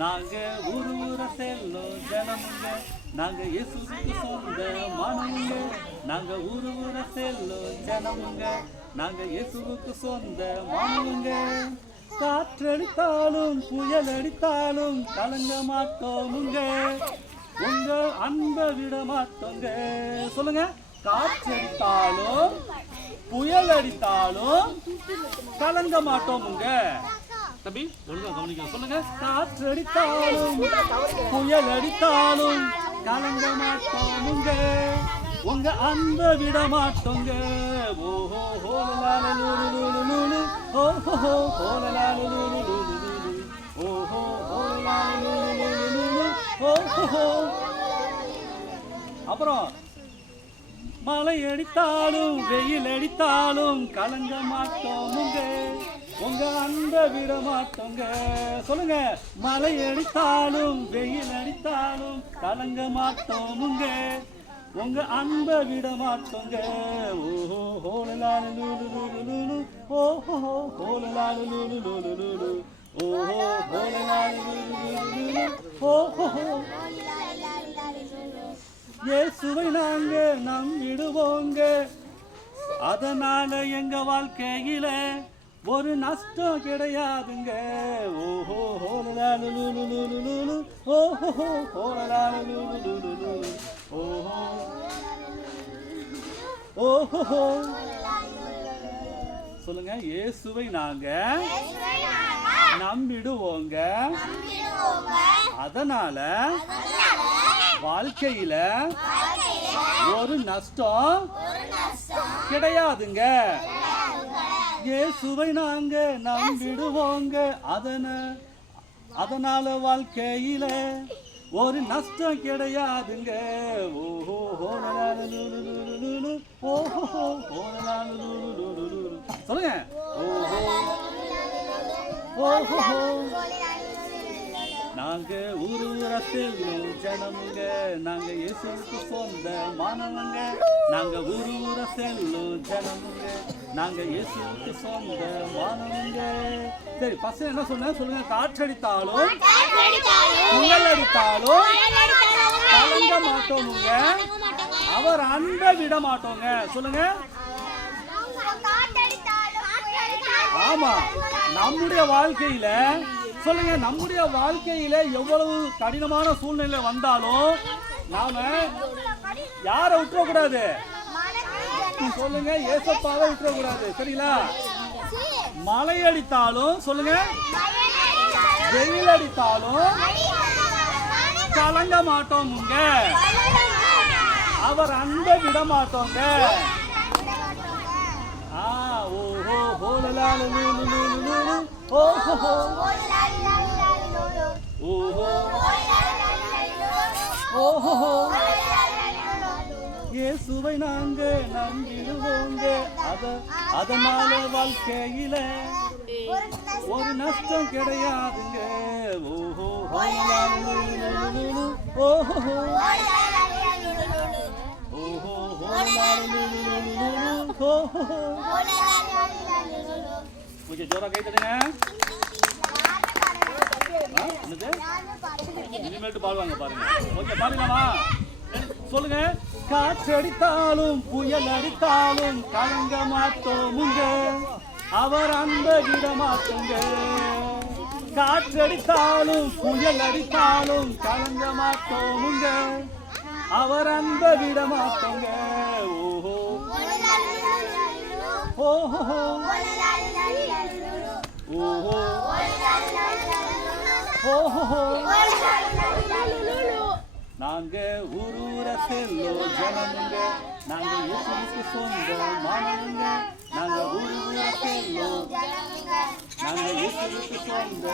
நாங்க ஊரு ஊர செல்லும் ஜனமுங்க, நாங்க இயேசுவுக்கு சொந்த மனமுங்க. நாங்க ஊரு ஊர செல்லும் ஜனமுங்க, நாங்க இயேசுவுக்கு சொந்த மனமுங்க. காற்றடித்தாலும் புயல் அடித்தாலும் கலங்க மாட்டோமுங்க, உங்க அன்ப விட மாட்டோங்க. சொல்லுங்க. காற்றடித்தாலும் புயல் அடித்தாலும் கலங்க மாட்டோமுங்க. தம்பி ஒழுங்கா கவனிக்க. சொல்லுங்க. காற்றடித்தாலும் புயல் அடித்தாலும் கலங்க மாட்டோமுங்க, உங்க அன்ப விட மாட்டோங்க. ஓஹோ ஹோலலாலூலுலுலுலு, ஓஹோ ஹோலலாலூலுலுலுலு, ஓஹோ ஹோலலாலூலுலுலுலு, ஓஹோ. அப்புறம் மழை அடித்தாலும் வெயில் அடித்தாலும் கலங்க மாட்டோமுங்க, உங்க அன்ப விட மாட்டோங்க. சொல்லுங்க. மழை அடித்தாலும் வெயில் அடித்தாலும் கலங்க மாட்டோமுங்க, உங்க அன்ப விட மாட்டோங்க. ஓஹோ ஹோலலாலூலுலுலுலு, ஓஹோ ஹோலலாலூலுலுலுலு, ஓஹோ ஹோலலாலூலுலுலுலு, ஓஹோ. இயேசுவை நாங்க நம்பிடுவோங்க, அதனால எங்க வாழ்க்கையில ஒரு நஷ்டம் கிடையாதுங்க. ஓஹோ ஹோலலாலூலுலுலுலு, ஓஹோ ஹோலலாலூலுலுலுலு, ஓஹோ ஓஹோ. சொல்லுங்க. இயேசுவை நாங்க நம்பிடுவோங்க, அதனால வாழ்க்கையில ஒரு நஷ்டம் கிடையாதுங்க. இயேசுவை நாங்க நம்பிடுவோங்க, அதனால வாழ்க்கையில ஒரு நஷ்டம் கிடையாதுங்க. ஓஹோ ஹோலலாலூலுலுலுலு, ஓஹோ ஹோலலாலூலுலுலுலு. சொல்லுங்க. ஓஹோ ஓஹோ. நாங்க ஊரு ஊர செல்லும் ஜனமுங்க, நாங்க இயேசுவுக்கு சொந்த மானவங்க. நாங்க ஊரு ஊர செல்லும் ஜனமுங்க, நாங்க இயேசுவுக்கு சொந்த மானவங்க. சரி, பசங்க என்ன சொன்ன சொல்லுங்க. காற்றடித்தாலும் புயல் அடித்தாலும் கலங்க மாட்டோமுங்க, அவர் அன்ப விட மாட்டோங்க. சொல்லுங்க. ஆமா. நம்முடைய வாழ்க்கையில சொல்லுங்க. நம்முடைய வாழ்க்கையில எவ்வளவு கடினமான சூழ்நிலை வந்தாலும் நாம யார விட்டுறக்கூடாது. சொல்லுங்க. ஏசப்பாவை விட்டுறக்கூடாது. சரிங்களா? மழை அடித்தாலும் சொல்லுங்க, வெயில் அடித்தாலும் கலங்க மாட்டோமுங்க, அவர் அன்ப விட மாட்டோங்க. ஓஹோ ஹோலலாலூலுலுலுலு, ஓஹோ ஓஹோ ஓஹோ. இயேசுவை நாங்க நம்பிடுவோங்க, அதனால வாழ்க்கையில ஒரு நஷ்டம் கிடையாதுங்க. ஓஹோ ஹோலலாலூலுலுலு, ஓஹோ ஓஹோ ஹோலலாலூலுலுலு, ஓஹோ. கொஞ்சம் ஜோரா கை தட்டுங்க. இனிமேட்டு பாடுவாங்க பாருங்க. ஓகே, பாருங்கம்மா. சொல்லுங்க. காற்றடித்தாலும் புயல் அடித்தாலும் கலங்க மாட்டோமுங்க, அவர் அன்ப விட மாட்டோங்க. காற்றடித்தாலும் புயல் அடித்தாலும் கலங்க மாட்டோமுங்க, அவர் அன்ப விட மாட்டோங்க. ஓஹோ ஓஹோ ஓஹோ ஓஹோ. நாங்க ஊரு ஊர செல்லும் ஜனமுங்க, நாங்க இயேசுவுக்கு சொந்த மானமுங்க. நாங்க ஊரு ஊர செல்லும், நாங்க இயேசுவுக்கு சொந்த.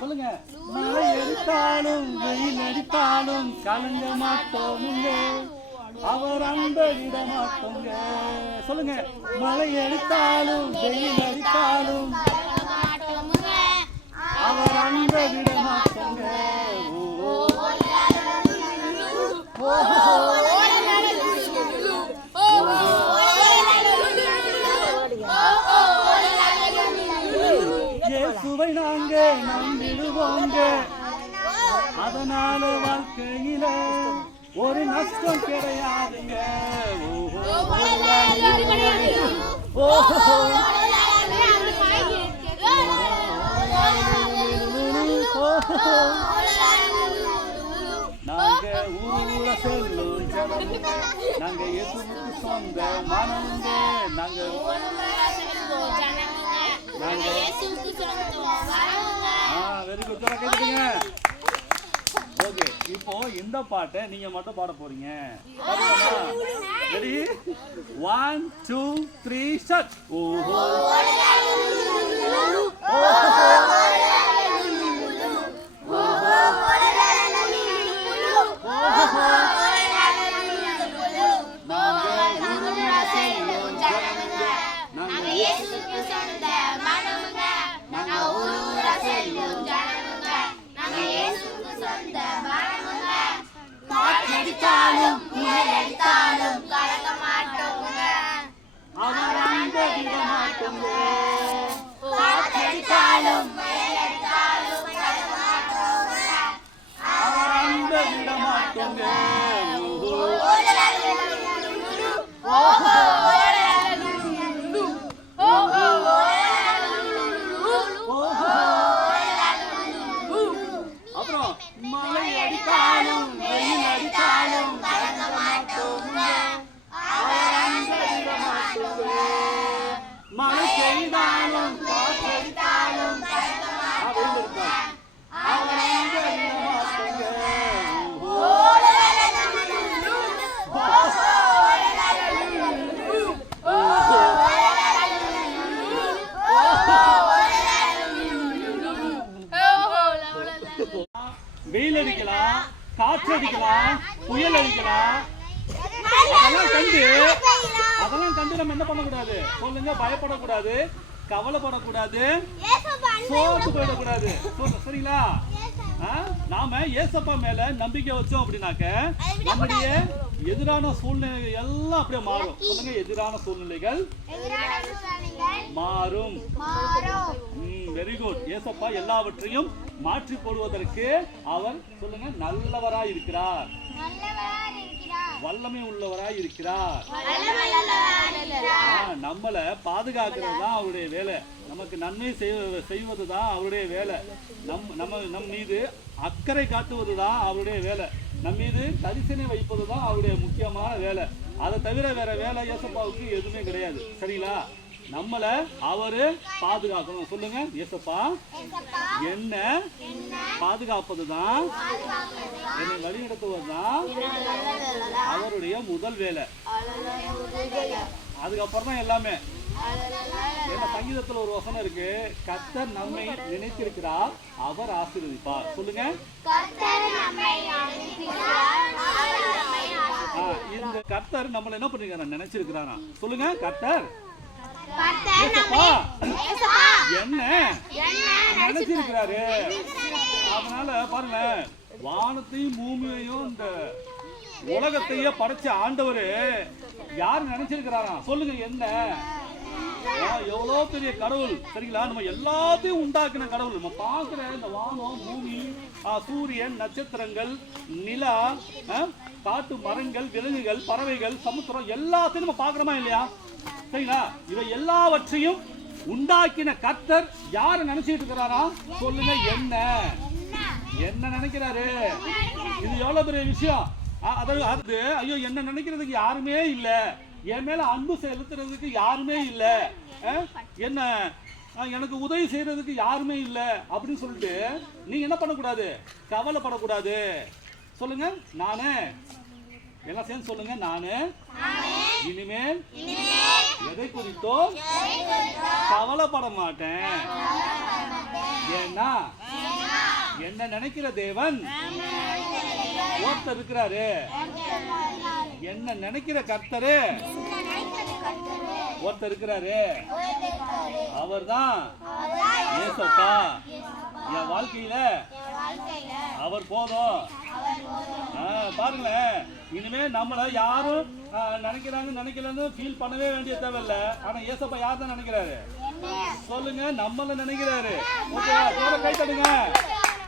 சொல்லுங்க. மழை அடித்தாலும் வெயில் அடித்தாலும் கலங்க மாட்டோமுங்க, அவர் அன்ப விட மாட்டோங்க. சொல்லுங்க. மழை அடித்தாலும் வெயில் அடித்தாலும் அவர் அன்ப விட மாட்டோங்க. இயேசுவை நாங்க நம்பிடுவோங்க, அதனால வாழ்க்கையில ஒரு நஷ்டம் கிடையாதுங்க. நாங்க ஊர செல்லும் ஜனமுங்க, நாங்க இயேசுவுக்கு சொந்த மனமுங்க, நாங்க வெரி குட் கேட்டுங்க. ஓகே, இப்போ இந்த பாட்டை நீங்க மட்டும் பாட போறீங்க. Ready 1 2 3 start. ஓஹோ வெயில் அடிக்கலாம், காற்று அடிக்கலாம், புயல் அடிக்கலாம், அதெல்லாம் கண்டு நம்ம என்ன பண்ணக்கூடாது சொல்லுங்க? பயப்படக்கூடாது, கவலைப்படக்கூடாது, சோர்ந்து போயிடக்கூடாது. சரிங்களா? நாம ஏசப்பா மேல நம்பிக்கை வச்சோம் அப்படின்னாக்க நம்முடைய எதிரான சூழ்நிலைகள் எல்லாம் அப்படியே மாறும். சொல்லுங்க, எதிரான சூழ்நிலைகள் மாறும். Very good. ஏசப்பா எல்லாவற்றையும் மாற்றி போடுவதற்கு அவர் சொல்லுங்க நல்லவராய் இருக்கிறார், வல்லமை உள்ளவராய் இருக்கிறார். நம்மள பாதுகாக்கிறது தான் அவருடைய வேலை, நமக்கு நன்மை செய்வது தான் அவருடைய வேலை, நம் மீது அக்கறை காட்டுவது தான் அவருடைய வேலை, நம் மீது கரிசனை வைப்பது தான் அவருடைய முக்கியமான வேலை. அதை தவிர வேற வேலை ஏசப்பாவுக்கு எதுவுமே கிடையாது. சரிங்களா? நம்மள அவரு பாதுகாக்கணும். சொல்லுங்க, ஏசப்பா என்ன பாதுகாப்பது தான், என்னை வழிநடத்துவது தான் அவருடைய முதல் வேலை. அதுக்கப்புறம் தான் எல்லாமே. என்ன சங்கீதத்துல ஒரு வசனம் இருக்கு, கர்த்தர் நம்மை நினைத்திருக்கிறார், அவர் ஆசீர்வதிப்பார். சொல்லுங்க, இந்த கர்த்தர் நம்மள என்ன பண்ணிருக்காரா? நினைச்சிருக்கிறாரா? சொல்லுங்க, கர்த்தர் என்ன நினைச்சிருக்கிறாரு. அதனால பாருங்க, வானத்தையும் பூமியையும் இந்த உலகத்தையே படைச்ச ஆண்டவரு யார் நினைச்சிருக்கிறாரா? சொல்லுங்க, என்ன எவ்வளோ பெரிய கடவுள். சரிங்களா? நம்ம எல்லாத்தையும் உண்டாக்குன கடவுள். நம்ம பார்க்குற இந்த வானம், பூமி, சூரியன், நட்சத்திரங்கள், நிலா, காட்டு மரங்கள், விலங்குகள், பறவைகள், சமுத்திரம் எல்லாத்தையும் நம்ம பார்க்குறோமா இல்லையா? சரிங்களா? இவை எல்லாவற்றையும் உண்டாக்கின கர்த்தர் யார நினைச்சிட்டு இருக்கிறாரா? சொல்லுங்க, என்ன நினைக்கிறாரு? இது எவ்வளவு பெரிய விஷயம். அதாவது ஐயோ என்ன நினைக்கிறதுக்கு யாருமே இல்ல, என் மேல அன்பு செலுத்துறதுக்கு யாருமே இல்ல, என்ன எனக்கு உதவி செய்யறதுக்கு யாருமே இல்ல அப்படின்னு சொல்லிட்டு நீங்க என்ன பண்ணக்கூடாது? கவலைப்படக்கூடாது. சொல்லுங்க, நானு எல்லாம் சேர்ந்து சொல்லுங்க, நானு இனிமேல் எதை குறித்தோ கவலைப்பட மாட்டேன். ஏன்னா என்ன நினைக்கிற தேவன் ஒருத்தர் இருக்கிறாரு, என்ன நினைக்கிற கர்த்தரு ஒருத்தர் இருக்கிறாரு, அவர்தான் ஏசப்பா. என் வாழ்க்கையில அவர் போதும். பாருங்களேன், இனிமே நம்மள யாரும் நினைக்கலன்னு ஃபீல் பண்ணவே வேண்டிய தேவையில்லை. ஆனா ஏசப்பா யார் தான் நினைக்கிறாரு? சொல்லுங்க, நம்மள நினைக்கிறாரு. ஓகே, கை தட்டுங்க.